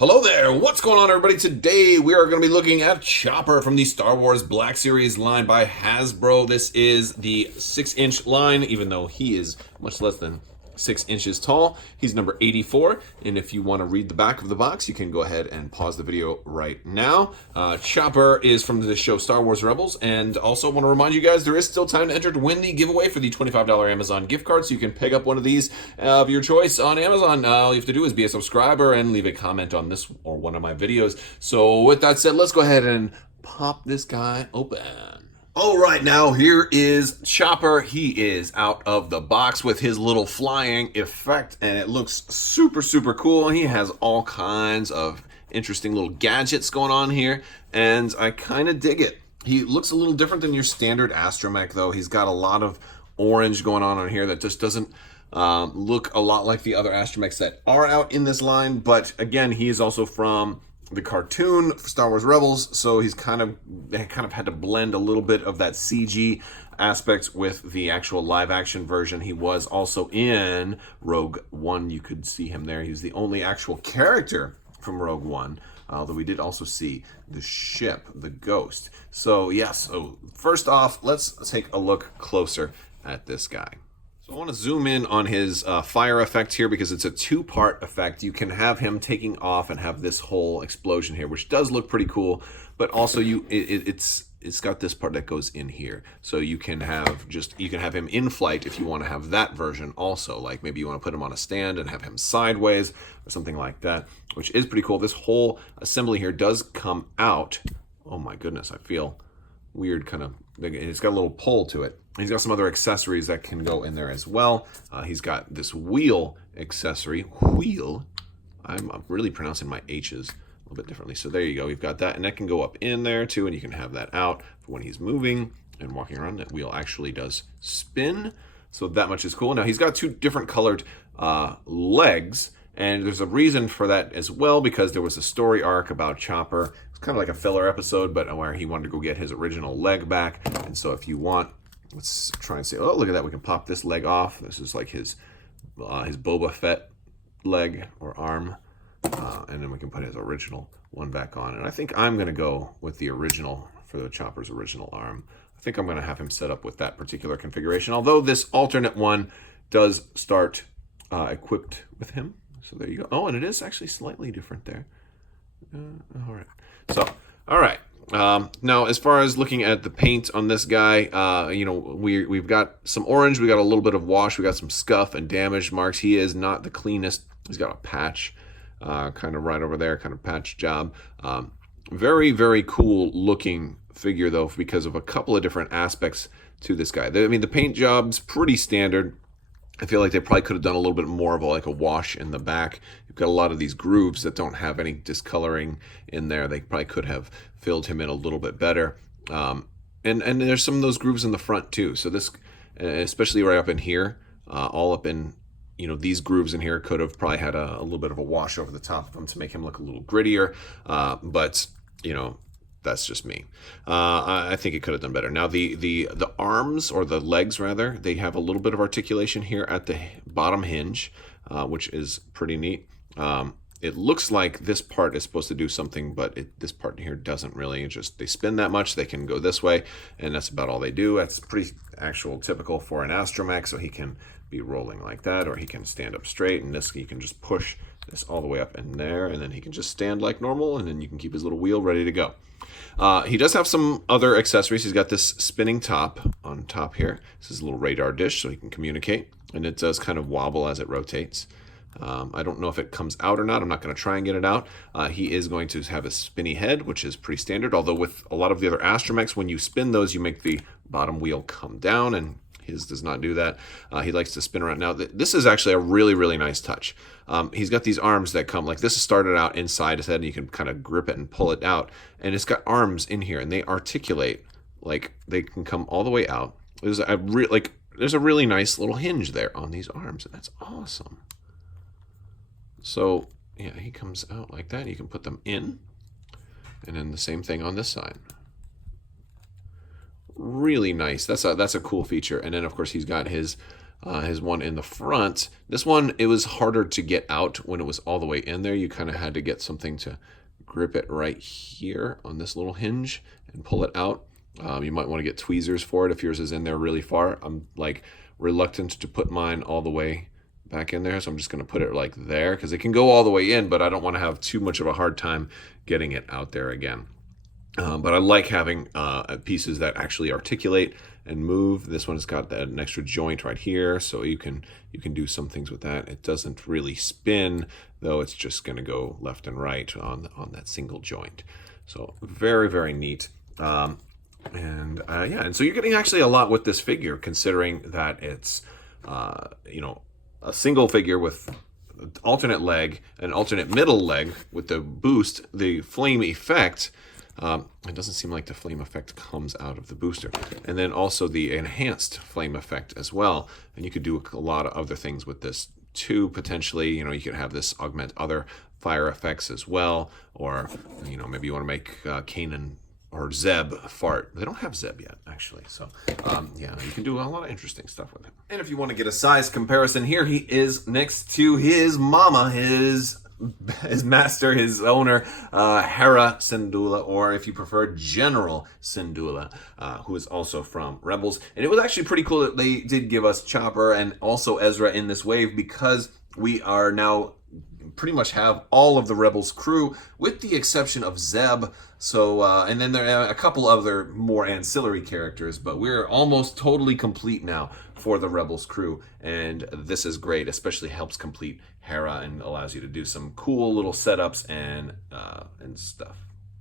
Hello there, what's going on everybody? Today we are going to be looking at Chopper from the Star Wars Black Series line by Hasbro. This is the 6-inch line, even though he is much less than 6 inches tall. He's number 84, and if you want to read the back of the box, you can go ahead and pause the video right now. Chopper is from the show Star Wars Rebels, and also want to remind you guys there is still time to enter to win the giveaway for the $25 Amazon gift card, so you can pick up one of these of your choice on Amazon. All you have to do is be a subscriber and leave a comment on this or one of my videos. So with that said, let's go ahead and pop this guy open. All right, now here is Chopper. He is out of the box with his little flying effect, and it looks super, super cool. He has all kinds of interesting little gadgets going on here, and I kind of dig it. He looks a little different than your standard astromech, though. He's got a lot of orange going on here that just doesn't look a lot like the other astromechs that are out in this line, but again, he is also from the cartoon for Star Wars Rebels, so he's kind of had to blend a little bit of that CG aspect with the actual live action version. He was also in Rogue One. You could see him there. He was the only actual character from Rogue One, although we did also see the ship, the Ghost. So yes, so first off, let's take a look closer at this guy. I want to zoom in on his fire effect here because it's a two-part effect. You can have him taking off and have this whole explosion here, which does look pretty cool, but also it's got this part that goes in here. So you can have him in flight if you want to have that version also. Like maybe you want to put him on a stand and have him sideways or something like that, which is pretty cool. This whole assembly here does come out. Oh my goodness, I feel weird kind of. It's got a little pull to it. He's got some other accessories that can go in there as well. He's got this wheel accessory. Wheel. I'm really pronouncing my H's a little bit differently. So there you go. We've got that. And that can go up in there too. And you can have that out for when he's moving and walking around. That wheel actually does spin. So that much is cool. Now he's got two different colored legs. And there's a reason for that as well, because there was a story arc about Chopper. It's kind of like a filler episode, but where he wanted to go get his original leg back. And so if you want, let's try and say, oh, look at that. We can pop this leg off. This is like his Boba Fett leg or arm. And then we can put his original one back on. And I think I'm going to go with the original for the Chopper's original arm. I think I'm going to have him set up with that particular configuration, although this alternate one does start equipped with him. So there you go. Oh, and it is actually slightly different there. All right. So, all right. Now, as far as looking at the paint on this guy, we've got some orange, we got a little bit of wash, we got some scuff and damage marks. He is not the cleanest. He's got a patch kind of right over there, kind of patch job. Very, very cool looking figure, though, because of a couple of different aspects to this guy. I mean, the paint job's pretty standard. I feel like they probably could have done a little bit more of a wash in the back. You've got a lot of these grooves that don't have any discoloring in there. They probably could have filled him in a little bit better. And there's some of those grooves in the front too. So this, especially right up in here, all up in, these grooves in here could have probably had a little bit of a wash over the top of him to make him look a little grittier. But, that's just me. I think it could have done better. Now the arms, or the legs rather, they have a little bit of articulation here at the bottom hinge, which is pretty neat. It looks like this part is supposed to do something, but this part here doesn't really. They spin that much. They can go this way, and that's about all they do. That's pretty typical for an astromech. So he can be rolling like that, or he can stand up straight, and this you can just push this all the way up in there, and then he can just stand like normal, and then you can keep his little wheel ready to go. He does have some other accessories. He's got this spinning top on top here. This is a little radar dish so he can communicate, and it does kind of wobble as it rotates. I don't know if it comes out or not. I'm not going to try and get it out. He is going to have a spinny head, which is pretty standard, although with a lot of the other astromechs, when you spin those, you make the bottom wheel come down, and his does not do that. He likes to spin around. Now, this is actually a really, really nice touch. He's got these arms that come, like this is started out inside his head, and you can kind of grip it and pull it out. And it's got arms in here, and they articulate, like they can come all the way out. There's a really nice little hinge there on these arms, and that's awesome. So, yeah, he comes out like that. You can put them in, and then the same thing on this side. Really nice. That's a cool feature. And then of course he's got his his one in the front. This one, it was harder to get out when it was all the way in there. You kind of had to get something to grip it right here on this little hinge and pull it out. You might want to get tweezers for it if yours is in there really far. I'm like reluctant to put mine all the way back in there, so I'm just going to put it like there because it can go all the way in, but I don't want to have too much of a hard time getting it out there again. But I like having pieces that actually articulate and move. This one's got an extra joint right here, so you can do some things with that. It doesn't really spin, though. It's just going to go left and right on that single joint. So very, very neat. Yeah, and so you're getting actually a lot with this figure, considering that it's a single figure with alternate leg, an alternate middle leg with the boost, the flame effect. It doesn't seem like the flame effect comes out of the booster. And then also the enhanced flame effect as well. And you could do a lot of other things with this too, potentially. You could have this augment other fire effects as well. Or, maybe you want to make Kanan or Zeb fart. They don't have Zeb yet, actually. So, yeah, you can do a lot of interesting stuff with him. And if you want to get a size comparison here, he is next to his mama, his master, his owner, Hera Syndulla, or if you prefer, General Syndulla, who is also from Rebels. And it was actually pretty cool that they did give us Chopper and also Ezra in this wave, because we are now pretty much have all of the Rebels crew, with the exception of Zeb. So, and then there are a couple other more ancillary characters, but we're almost totally complete now for the Rebels crew, and this is great. Especially helps complete Hera and allows you to do some cool little setups and stuff.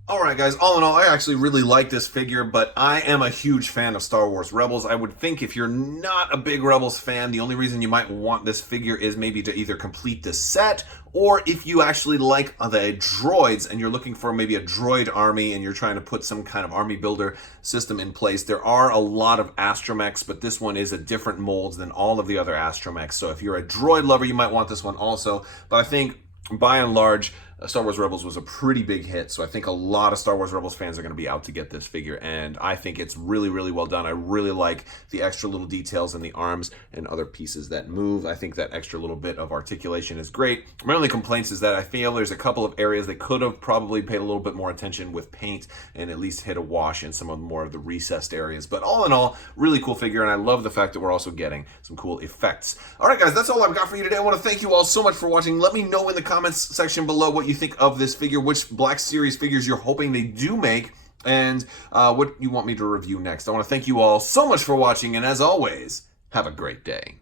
Alright guys, all in all, I actually really like this figure, but I am a huge fan of Star Wars Rebels. I would think if you're not a big Rebels fan, the only reason you might want this figure is maybe to either complete the set, or if you actually like the droids and you're looking for maybe a droid army and you're trying to put some kind of army builder system in place. There are a lot of astromechs, but this one is a different molds than all of the other astromechs. So if you're a droid lover, you might want this one also. But I think by and large, Star Wars Rebels was a pretty big hit, so I think a lot of Star Wars Rebels fans are going to be out to get this figure, and I think it's really, really well done. I really like the extra little details in the arms and other pieces that move. I think that extra little bit of articulation is great. My only complaints is that I feel there's a couple of areas they could have probably paid a little bit more attention with paint and at least hit a wash in some of more of the recessed areas. But all in all, really cool figure, and I love the fact that we're also getting some cool effects. All right, guys, that's all I've got for you today. I want to thank you all so much for watching. Let me know in the comments section below what you think of this figure, which Black Series figures you're hoping they do make, and what you want me to review next. I want to thank you all so much for watching, and as always, have a great day.